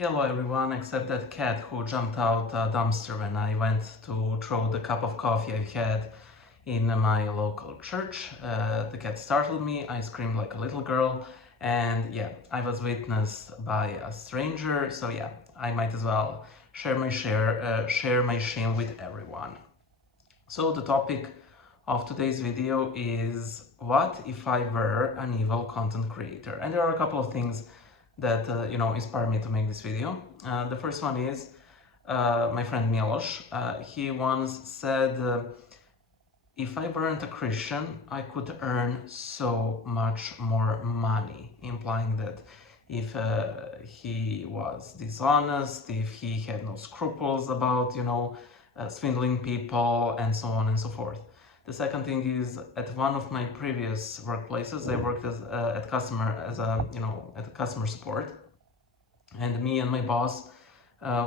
Hello everyone, except that cat who jumped out a dumpster when I went to throw the cup of coffee I had in my local church. The cat startled me, I screamed like a little girl, and yeah, I was witnessed by a stranger, so yeah, I might as well share my shame with everyone. So the topic of today's video is what if I were an evil content creator? And there are a couple of things that inspired me to make this video. The first one is my friend Milos. He once said, if I weren't a Christian, I could earn so much more money, implying that if he was dishonest, if he had no scruples about, swindling people and so on and so forth. The second thing is, at one of my previous workplaces, I worked as at customer support, and me and my boss,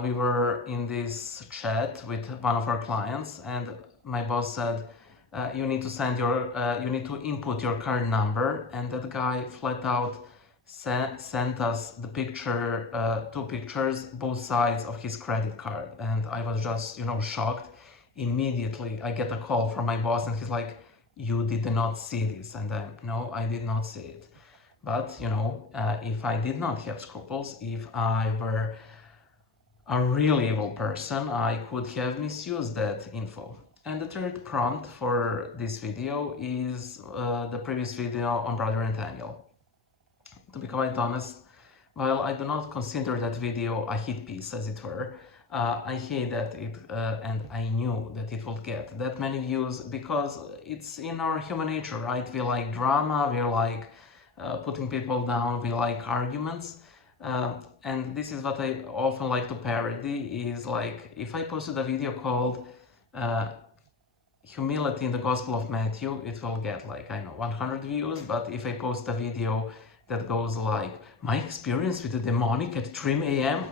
we were in this chat with one of our clients, and my boss said, you need to input your card number, and that guy flat out sent us the picture, two pictures, both sides of his credit card, and I was just, shocked. Immediately, I get a call from my boss, and he's like, "You did not see this," and no, I did not see it. But if I did not have scruples, if I were a really evil person, I could have misused that info. And the third prompt for this video is the previous video on Brother Nathaniel. To be quite honest, while I do not consider that video a hit piece, as it were, I hate that and I knew that it would get that many views because it's in our human nature, right? We like drama, we like putting people down, we like arguments. And this is what I often like to parody, is like if I posted a video called humility in the Gospel of Matthew, it will get like, I know, 100 views. But if I post a video that goes like my experience with the demonic at 3 a.m.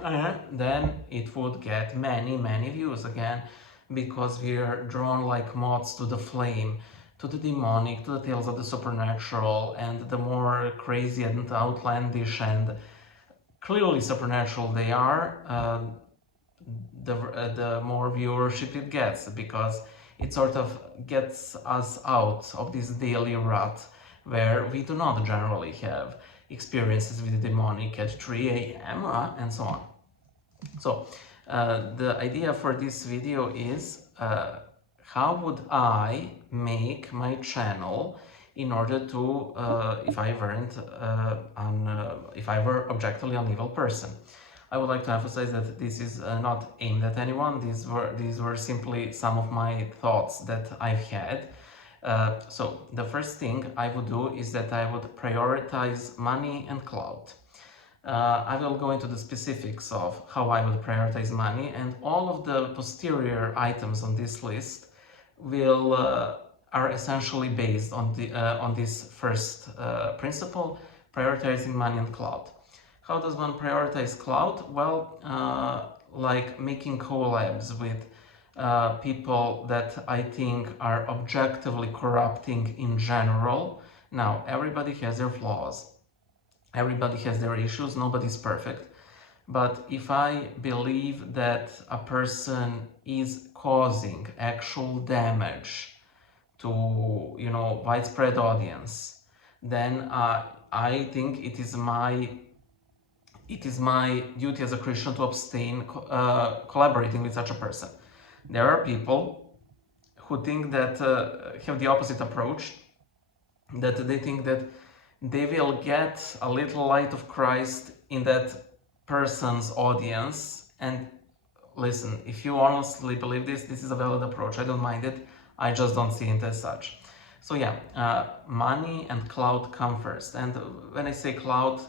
Then it would get many views again, because we are drawn like moths to the flame, to the demonic, to the tales of the supernatural, and the more crazy and outlandish and clearly supernatural they are, the more viewership it gets, because it sort of gets us out of this daily rut where we do not generally have experiences with the demonic at 3 a.m. And so on. So the idea for this video is how would I make my channel in order to, if I were objectively an evil person. I would like to emphasize that this is not aimed at anyone. These were simply some of my thoughts that I've had. So the first thing I would do is that I would prioritize money and clout. I will go into the specifics of how I would prioritize money, and all of the posterior items on this list are essentially based on this first principle, prioritizing money and clout. How does one prioritize clout? Well, like making collabs with people that I think are objectively corrupting in general. Now, everybody has their flaws, everybody has their issues, nobody's perfect. But if I believe that a person is causing actual damage to, widespread audience, then I think it is my duty as a Christian to abstain collaborating with such a person. There are people who think that have the opposite approach, that they think that they will get a little light of Christ in that person's audience. And listen, if you honestly believe this is a valid approach. I don't mind it. I just don't see it as such. So yeah, money and clout come first. And when I say clout,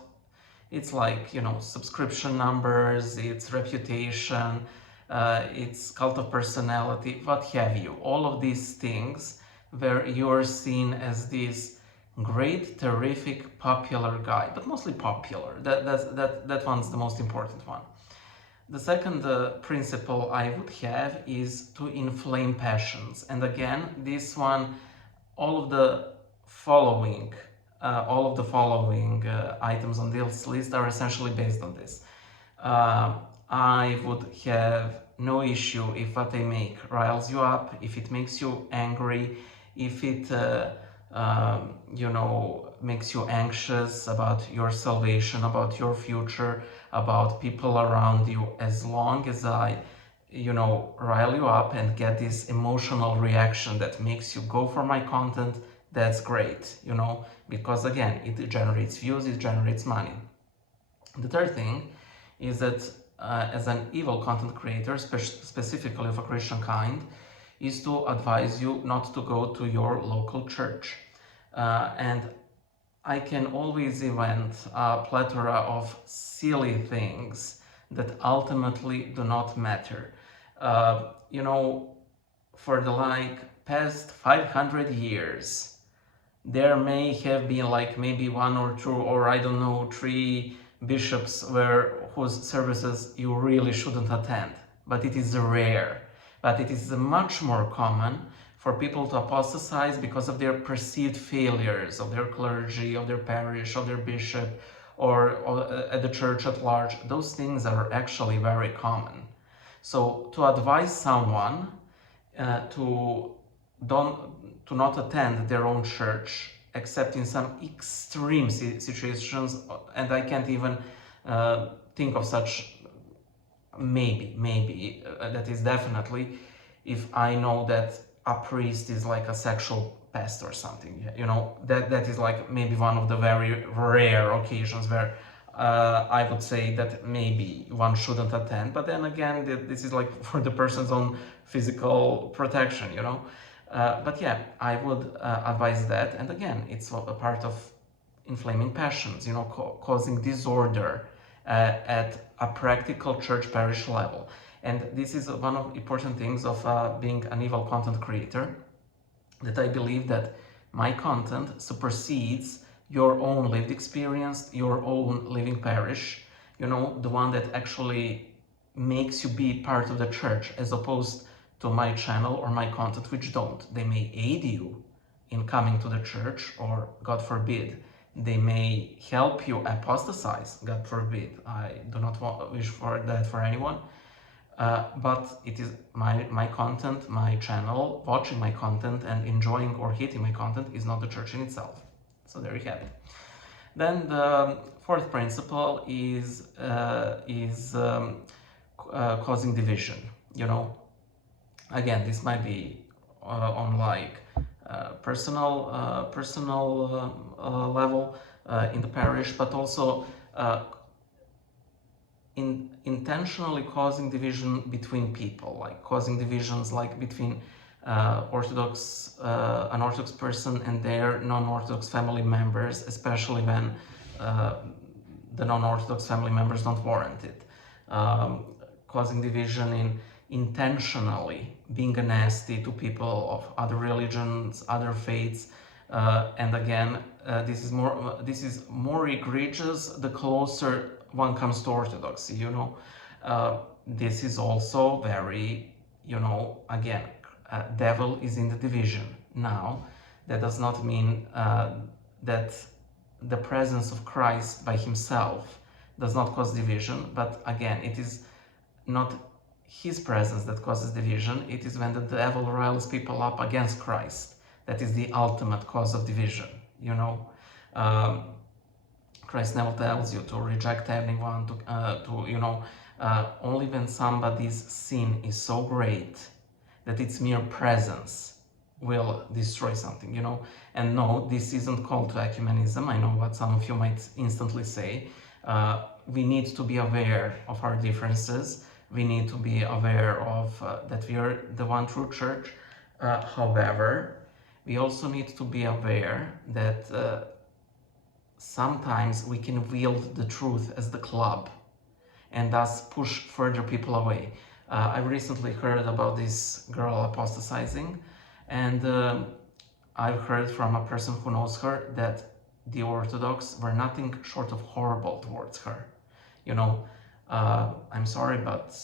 it's like, subscription numbers, it's reputation, it's cult of personality, what have you. All of these things where you're seen as this great, terrific, popular guy, but mostly popular. That one's the most important one. The second principle I would have is to inflame passions. And again, this one, all of the following items on this list are essentially based on this. uh, I would have no issue if what they make riles you up, if it makes you angry, if it you know, makes you anxious about your salvation, about your future, about people around you. As long as I, you know, rile you up and get this emotional reaction that makes you go for my content, that's great, you know, because again, it generates views, it generates money. The third thing is that as an evil content creator, specifically of a Christian kind, is to advise you not to go to your local church. And I can always invent a plethora of silly things that ultimately do not matter. You know, for the past 500 years, there may have been like maybe one or two, or I don't know, three bishops whose services you really shouldn't attend, but it is rare. But it is much more common for people to apostatize because of their perceived failures of their clergy, of their parish, of their bishop, or at the church at large. Those things are actually very common. So to advise someone to don't to not attend their own church except in some extreme situations, and I can't even think of such. Maybe that is definitely if I know that a priest is like a sexual pest or something, you know, that is like maybe one of the very rare occasions where I would say that maybe one shouldn't attend. But then again, this is like for the person's own physical protection, you know. But yeah, I would advise that. And again, it's a part of inflaming passions, you know, causing disorder at a practical church parish level. And this is one of the important things of being an evil content creator, that I believe that my content supersedes your own lived experience, your own living parish, you know, the one that actually makes you be part of the church, as opposed to my channel or my content, which don't. They may aid you in coming to the church, or God forbid, they may help you apostatize, God forbid. I do not wish for that for anyone. But it is my content, my channel, watching my content and enjoying or hating my content is not the church in itself. So there you have it. Then the fourth principle is causing division. You know, again, this might be on like personal level in the parish, but also intentionally causing division between people, like causing divisions like between an Orthodox person and their non-Orthodox family members, especially when the non-Orthodox family members don't warrant it. Causing division in intentionally being nasty to people of other religions, other faiths, and again, this is more egregious the closer one comes to Orthodoxy. You know, this is also very, you know, again, devil is in the division. Now, that does not mean that the presence of Christ by himself does not cause division, but again, it is not his presence that causes division. It is when the devil riles people up against Christ that is the ultimate cause of division, you know. Christ never tells you to reject anyone, to you know, only when somebody's sin is so great that its mere presence will destroy something, you know. And no, this isn't called to ecumenism. I know what some of you might instantly say. We need to be aware of our differences. We need to be aware of that we are the one true church. However, we also need to be aware that sometimes we can wield the truth as the club and thus push further people away. I recently heard about this girl apostatizing, and I've heard from a person who knows her that the Orthodox were nothing short of horrible towards her. You know, I'm sorry, but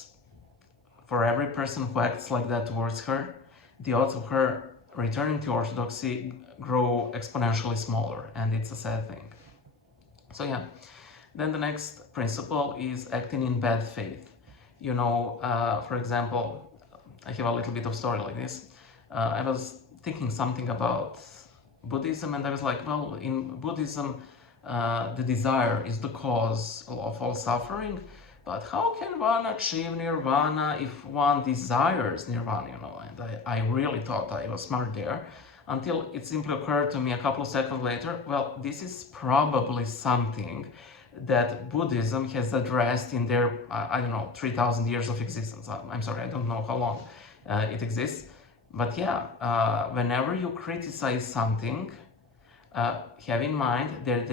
for every person who acts like that towards her, the odds of her returning to Orthodoxy grow exponentially smaller, and it's a sad thing. So yeah, Then the next principle is acting in bad faith. You know, for example, I have a little bit of story like this. I was thinking something about Buddhism, and I was like, well, in Buddhism, the desire is the cause of all suffering. But how can one achieve nirvana if one desires nirvana, you know? And I really thought I was smart there until it simply occurred to me a couple of seconds later, well, this is probably something that Buddhism has addressed in their, I don't know, 3,000 years of existence. I'm sorry, I don't know how long it exists. But yeah, whenever you criticize something, have in mind that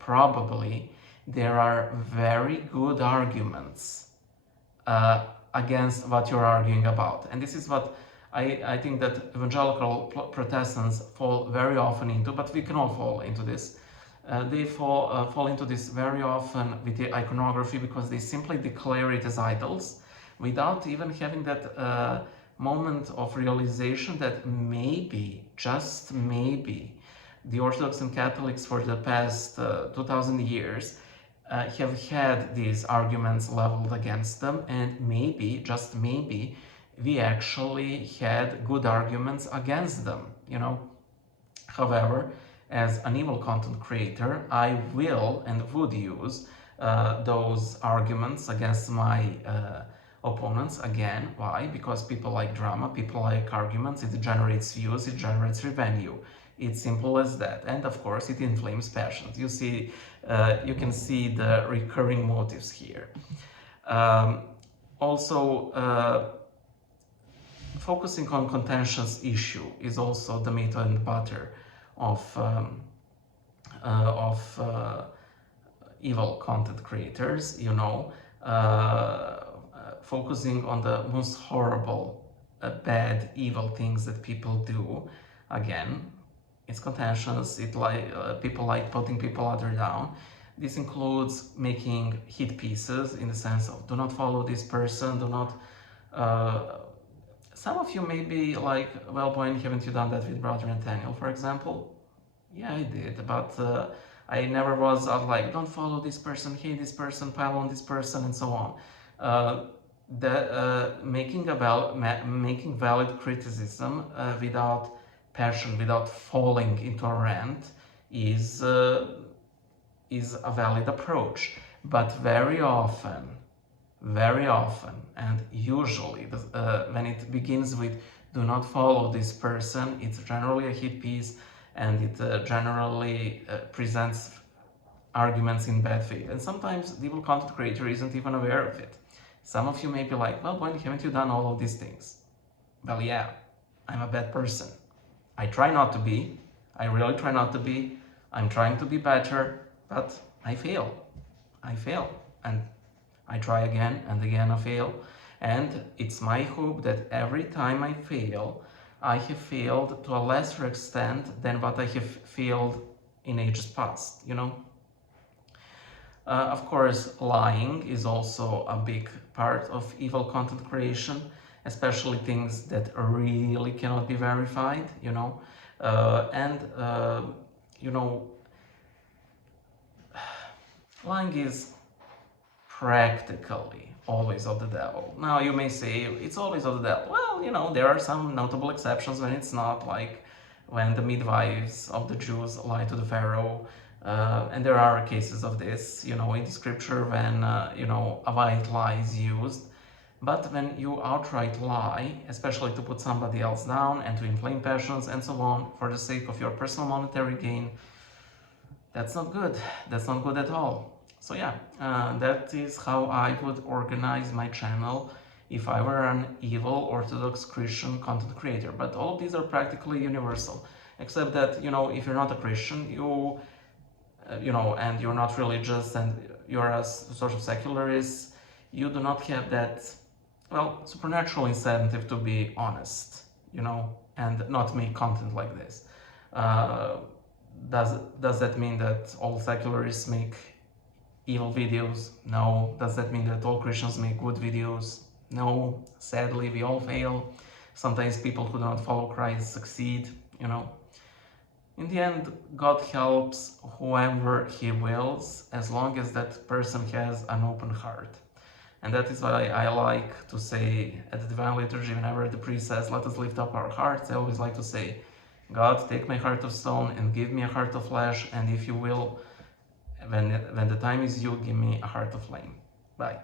probably there are very good arguments against what you're arguing about. And this is what I think that evangelical Protestants fall very often into, but we can all fall into this. They fall into this very often with the iconography because they simply declare it as idols without even having that moment of realization that maybe, just maybe, the Orthodox and Catholics for the past 2000 years have had these arguments leveled against them, and maybe, just maybe, we actually had good arguments against them, you know. However, as an evil content creator, I will and would use those arguments against my opponents. Again, why? Because people like drama, people like arguments, it generates views, it generates revenue. It's simple as that. And of course, it inflames passions. You see, you can see the recurring motives here. Also, focusing on contentious issue is also the meat and butter of evil content creators, you know. Focusing on the most horrible, bad, evil things that people do. Again, it's contentious. People like putting people other down. This includes making hit pieces in the sense of do not follow this person, do not. Some of you may be like, well, when haven't you done that with Brother Nathaniel, for example? Yeah, I did, but I never was like, don't follow this person, hate this person, pile on this person, and so on. Making valid criticism without passion, without falling into a rant, is a valid approach. But very often, and usually, when it begins with "do not follow this person," it's generally a hit piece, and it generally presents arguments in bad faith. And sometimes the evil content creator isn't even aware of it. Some of you may be like, well, when haven't you done all of these things? Well, yeah, I'm a bad person. I try not to be. I really try not to be. I'm trying to be better, but I fail. And I try again and again, I fail. And it's my hope that every time I fail, I have failed to a lesser extent than what I have failed in ages past, you know? Of course, lying is also a big part of evil content creation, especially things that really cannot be verified, you know? You know, lying is practically always of the devil. Now you may say it's always of the devil. Well, you know, there are some notable exceptions when it's not, like when the midwives of the Jews lie to the Pharaoh, and there are cases of this, you know, in the scripture when, you know, a white lie is used. But when you outright lie, especially to put somebody else down and to inflame passions and so on for the sake of your personal monetary gain, that's not good. That's not good at all. So yeah, that is how I would organize my channel if I were an evil Orthodox Christian content creator. But all of these are practically universal, except that, you know, if you're not a Christian, you know, and you're not religious and you're a sort of secularist, you do not have that, well, supernatural incentive to be honest, you know, and not make content like this. Does that mean that all secularists make evil videos? No. Does that mean that all Christians make good videos? No. Sadly, we all fail. Sometimes people who do not follow Christ succeed, you know. In the end, God helps whoever He wills, as long as that person has an open heart. And that is why I like to say at the Divine Liturgy, whenever the priest says, "Let us lift up our hearts," I always like to say, "God, take my heart of stone and give me a heart of flesh, and if you will, when the time is due, give me a heart of flame." Bye.